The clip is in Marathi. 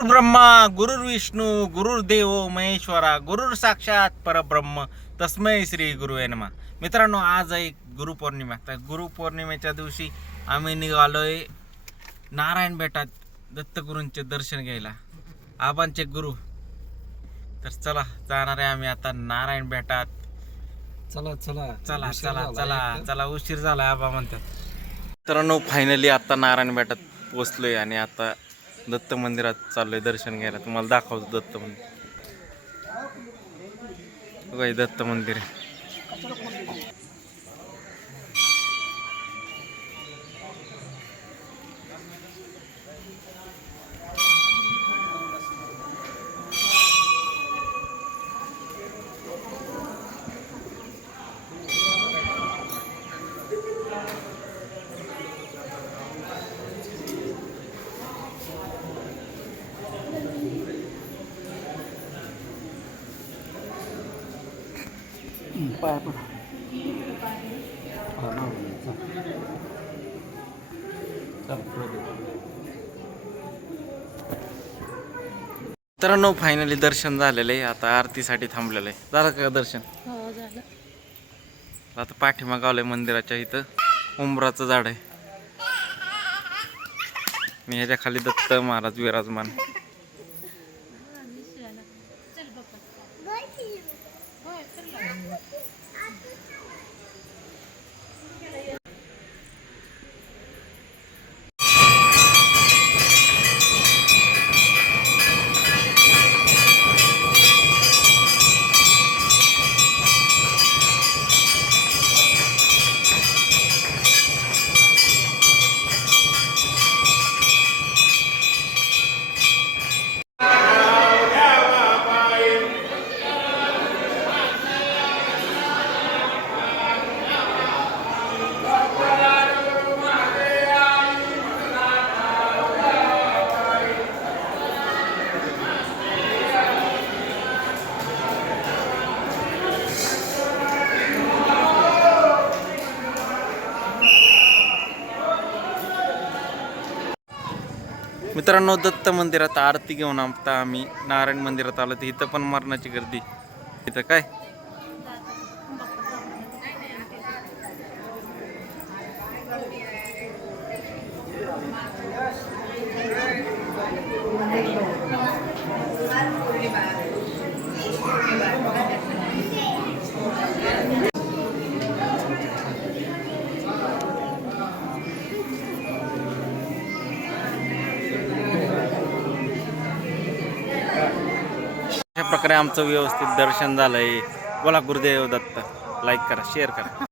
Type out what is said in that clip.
ब्रह्मा गुरुर्विष्णू गुरुर्देव महेश्वरा गुरुर साक्षात परब्रह्म तस्मै श्री गुरुवे नमः. मित्रांनो, आज आहे गुरुपौर्णिमा. तर गुरुपौर्णिमेच्या दिवशी आम्ही निघालोय नारायण बेटात दत्तगुरूंचे दर्शन घ्यायला, आबांचे गुरु. तर चला, जाणार आहे आम्ही आता नारायण बेटात. चला चला चला चला चला चला, उशीर झाला आबा म्हणतात. मित्रांनो, फायनली आता नारायण बेटात पोचलोय आणि आता दत्त मंदिरात चाललोय दर्शन घ्यायला. तुम्हाला दाखवतो दत्त मंदिर. बघा, हे दत्त मंदिर आहे. पाया पडा. मित्रांनो, फायनली दर्शन झालेलं आहे. आता आरतीसाठी थांबलेलं आहे. झालं का दर्शन? हो, झालं. आता पाठीमागं आलोय मंदिराच्या इथं. उंबराचं झाड आहे आणि ह्याच्या खाली दत्त महाराज विराजमान. मित्रांनो, दत्त मंदिरात आरती घेऊन आता आम्ही नारायण मंदिरात आलो. तर इथं पण मरणाची गर्दी. इथं काय अशा प्रकारे आमचं व्यवस्थित दर्शन झालंय. बोला गुरुदेव दत्त. लाईक करा, शेअर करा.